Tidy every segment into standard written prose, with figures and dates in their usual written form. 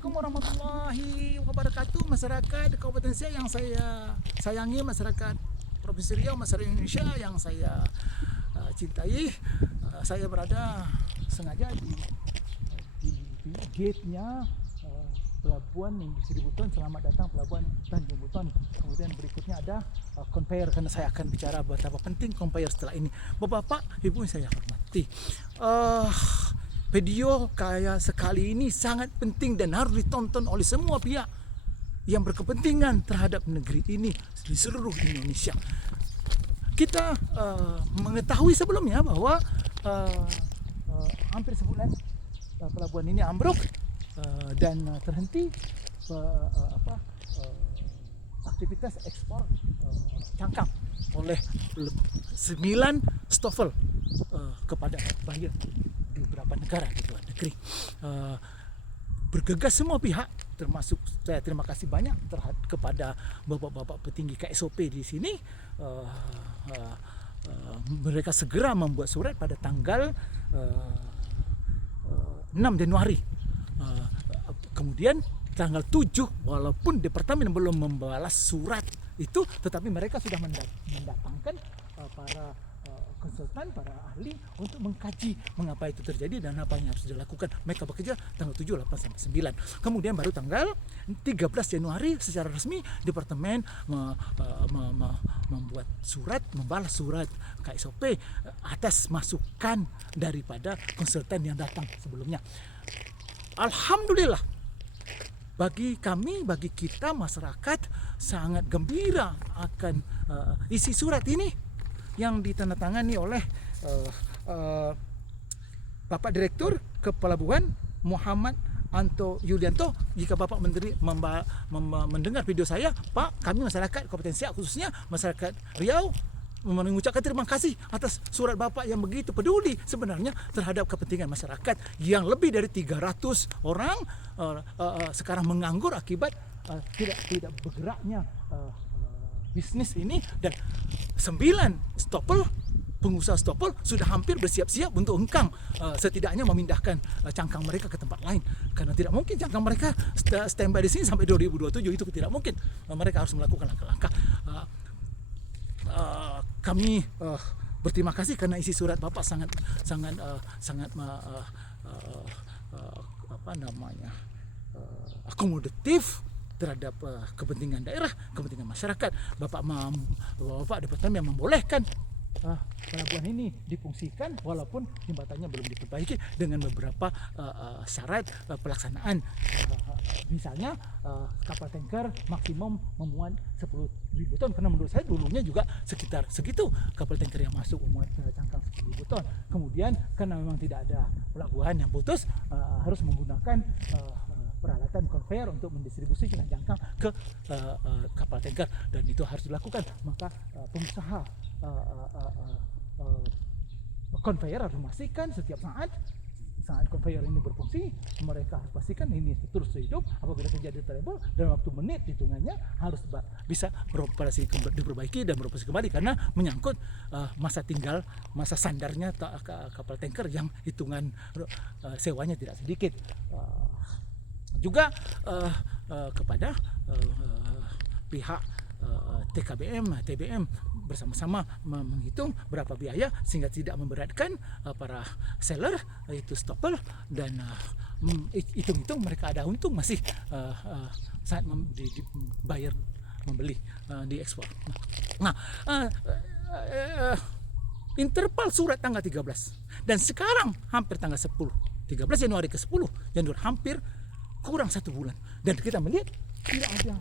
Assalamualaikum warahmatullahi wabarakatuh. Masyarakat Kabupaten Siak yang saya sayangi, masyarakat Provinsi Riau, masyarakat Indonesia yang saya cintai. Saya berada sengaja di gate-nya Pelabuhan Industri Buton. Selamat datang Pelabuhan Tanjung Buton. Kemudian berikutnya ada conveyor, karena saya akan bicara betapa penting conveyor setelah ini. Bapak-bapak, ibu saya hormati. Video kayak sekali ini sangat penting dan harus ditonton oleh semua pihak yang berkepentingan terhadap negeri ini di seluruh Indonesia. Kita mengetahui sebelumnya bahwa hampir sebulan pelabuhan ini ambruk dan terhenti aktivitas ekspor cangkang oleh 9 stovel kepada buyer di beberapa negara di luar negeri. Bergegas semua pihak, termasuk saya terima kasih banyak kepada bapak-bapak petinggi KSOP di sini. Mereka segera membuat surat pada tanggal 6 Januari. Kemudian tanggal 7, walaupun Departemen belum membalas surat itu, tetapi mereka sudah mendatangkan para konsultan, para ahli untuk mengkaji mengapa itu terjadi dan apa yang harus dilakukan. Mereka bekerja tanggal 7, 8, sampai 9. Kemudian baru tanggal 13 Januari secara resmi Departemen membuat surat, membalas surat KSOP atas masukan daripada konsultan yang datang sebelumnya. Alhamdulillah, bagi kami, bagi kita masyarakat sangat gembira akan isi surat ini yang ditandatangani oleh Bapak Direktur Kepelabuhan Muhammad Anto Yulianto. Jika Bapak Menteri mendengar video saya, Pak, kami masyarakat Kabupaten Siak, khususnya masyarakat Riau, mengucapkan terima kasih atas surat Bapak yang begitu peduli sebenarnya terhadap kepentingan masyarakat yang lebih dari 300 orang sekarang menganggur akibat tidak bergeraknya bisnis ini, dan 9 stopel, pengusaha stopel sudah hampir bersiap-siap untuk hengkang, setidaknya memindahkan cangkang mereka ke tempat lain, karena tidak mungkin cangkang mereka standby di sini sampai 2027, itu tidak mungkin. Mereka harus melakukan langkah-langkah. Kami berterima kasih karena isi surat Bapak sangat akomodatif terhadap kepentingan daerah, kepentingan masyarakat. Bapak Departemen yang membolehkan pelabuhan ini difungsikan walaupun jembatannya belum diperbaiki dengan beberapa syarat pelaksanaan. Misalnya kapal tanker maksimum memuat 10.000 ton, karena menurut saya dulunya juga sekitar segitu kapal tanker yang masuk memuat cangkang 10.000 ton. Kemudian karena memang tidak ada pelabuhan yang putus, harus menggunakan peralatan conveyor untuk mendistribusikan cangkang ke kapal tanker, dan itu harus dilakukan. Maka pengusaha conveyor harus memastikan setiap saat conveyor ini berfungsi, mereka harus pastikan ini terus hidup. Apabila terjadi trouble, dalam waktu menit hitungannya harus bisa beroperasi, diperbaiki dan beroperasi kembali, karena menyangkut masa tinggal, masa sandarnya kapal tanker yang hitungan sewanya tidak sedikit. Juga kepada pihak TBM bersama-sama menghitung berapa biaya sehingga tidak memberatkan para seller, yaitu stopper, dan hitung-hitung mereka ada untung masih saat bayar membeli di ekspor. Nah, interval surat tanggal 13 dan sekarang hampir tanggal 10, 13 Januari ke 10 Januari, hampir kurang 1 bulan, dan kita melihat tidak ada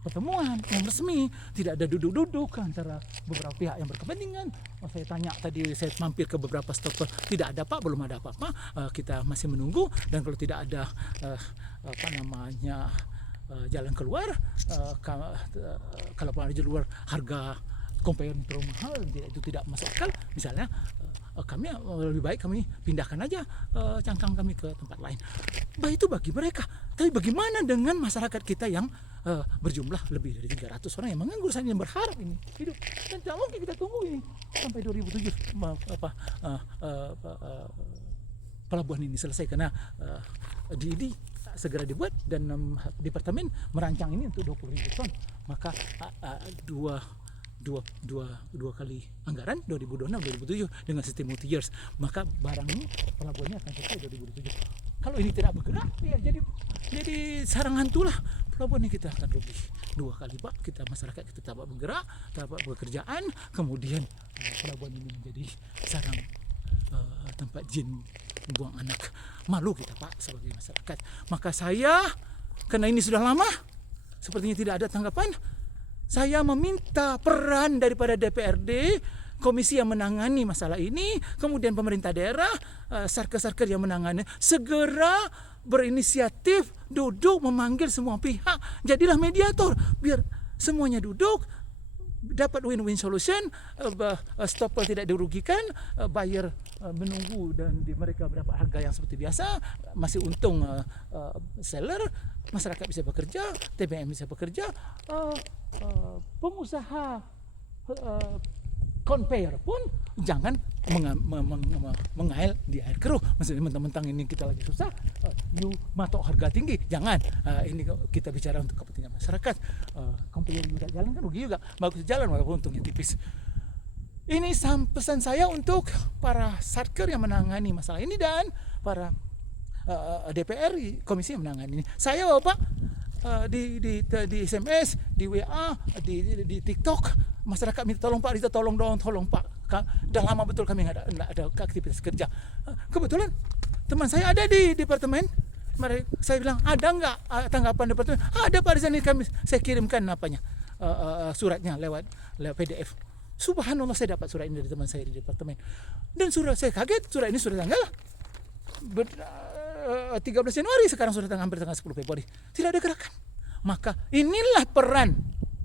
pertemuan yang resmi, tidak ada duduk-duduk antara beberapa pihak yang berkepentingan. Saya tanya tadi, saya mampir ke beberapa stopper, tidak ada Pak, belum ada apa-apa. Kita masih menunggu, dan kalau tidak ada jalan keluar, kalau ada jalan keluar harga conveyor terlalu mahal, itu tidak masuk akal, misalnya kami lebih baik kami pindahkan aja cangkang kami ke tempat lain. Bah, itu bagi mereka. Tapi bagaimana dengan masyarakat kita yang berjumlah lebih dari 300 orang yang menganggur, saya yang berharap ini hidup, dan tidak mungkin kita tunggu ini sampai 2007 pelabuhan ini selesai, karena segera dibuat dan departemen merancang ini untuk 20.000 ton. Maka dua kali anggaran 2026-2027 dengan sistem multi years, maka barang ini pelabuhannya akan selesai 2027. Kalau ini tidak bergerak, ya jadi sarang hantu lah. Pelabuhan ini kita akan rugi 2 kali Pak. Kita masyarakat kita tak bergerak, tak bekerjaan, kemudian pelabuhan ini menjadi sarang tempat jin buang anak. Malu kita Pak sebagai masyarakat. Maka saya, karena ini sudah lama, sepertinya tidak ada tanggapan, saya meminta peran daripada DPRD, komisi yang menangani masalah ini, kemudian pemerintah daerah, sarker-sarker yang menangani, segera berinisiatif duduk memanggil semua pihak, jadilah mediator, biar semuanya duduk, dapat win-win solution, stopper tidak dirugikan, buyer menunggu dan mereka berapa harga yang seperti biasa, masih untung seller, masyarakat bisa bekerja, TBM bisa bekerja, pengusaha conveyor pun jangan mengail di air keruh. Maksudnya mentang-mentang ini kita lagi susah, you matok harga tinggi, jangan. Ini kita bicara untuk kepentingan masyarakat. Conveyor juga jalan kan rugi juga, bagus jalan walaupun untungnya tipis. Ini pesan saya untuk para satker yang menangani masalah ini dan para DPR komisi yang menangani ini. Saya Bapak di SMS, di WA, di TikTok, masyarakat minta tolong Pak, Rita tolong dong, tolong Pak. Dah lama betul kami nggak ada aktivitas kerja. Kebetulan teman saya ada di departemen. Saya bilang ada nggak tanggapan departemen? Ada Pak, di sini saya kirimkan suratnya lewat PDF. Subhanallah, saya dapat surat ini dari teman saya di departemen. Dan saya kaget, surat ini sudah tanggal 13 Januari, sekarang sudah hampir tanggal 10 Februari. Tidak ada gerakan. Maka inilah peran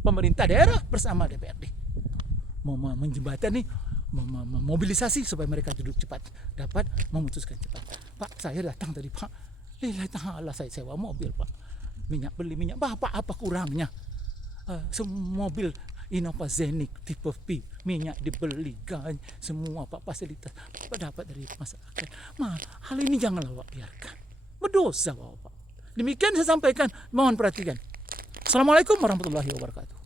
pemerintah daerah bersama DPRD. Menjembatani, memobilisasi supaya mereka duduk cepat, dapat memutuskan cepat. Pak, saya datang tadi Pak, lillahi ta'ala saya sewa mobil Pak. Beli minyak, Bapak apa kurangnya? Semua mobil Innova Zenik tipe P, minyak dibelikan, semua Pak fasilitas Bapak dapat dari masyarakat. Hal ini janganlah Bapak biarkan, berdosa Bapak. Demikian saya sampaikan, mohon perhatikan. Assalamualaikum warahmatullahi wabarakatuh.